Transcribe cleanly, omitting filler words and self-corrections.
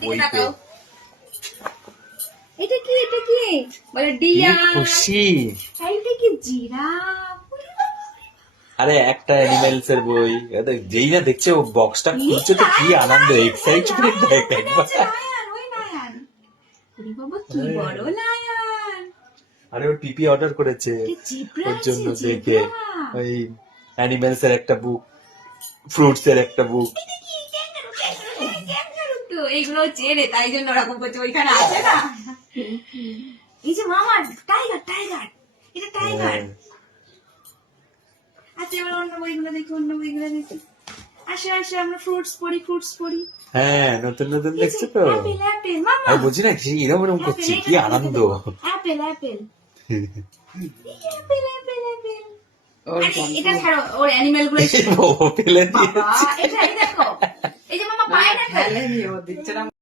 বই পে এটা কি বলে ডিয়ার, খুশি। এটা কি জিরাফ, আরে একটা অ্যানিমেলস এর বই, যেই না দেখছে ও বক্সটা খুলছে তো কি আনন্দ, এক্সাইটমেন্ট দেখ একবার। লায়ন, ওই লায়ন, ওরে বাবা কি বড় লায়ন। আরে ওর পিপি অর্ডার করেছে জিব্রা ওর জন্য আছে, দেখে, জিব্রা। ওই অ্যানিমেলস এর একটা বুক, ফ্রুটস এর একটা বুক। তো এইগুলো চেনে, তাই জন্য ওরকম করছে, ওইখানে আছে না। এই যে মামা টাইগার, এটা টাইগার। আচ্ছা এবার অন্য বইগুলো দেখি। আসে আমরা ফ্রুটস পড়ি। হ্যাঁ, নতুন নতুন দেখছো তো। অ্যাপেল মামা, আমি বলছি না এরকম করছি, কি আনন্দ। অ্যাপেল এটা ছাড়ো, ওর অ্যানিমেল গুলো ফেলে দিয়ে বাবা, এটা এই দেখো, এই যে মামা পাইনাপেল। দিচ্ছে না।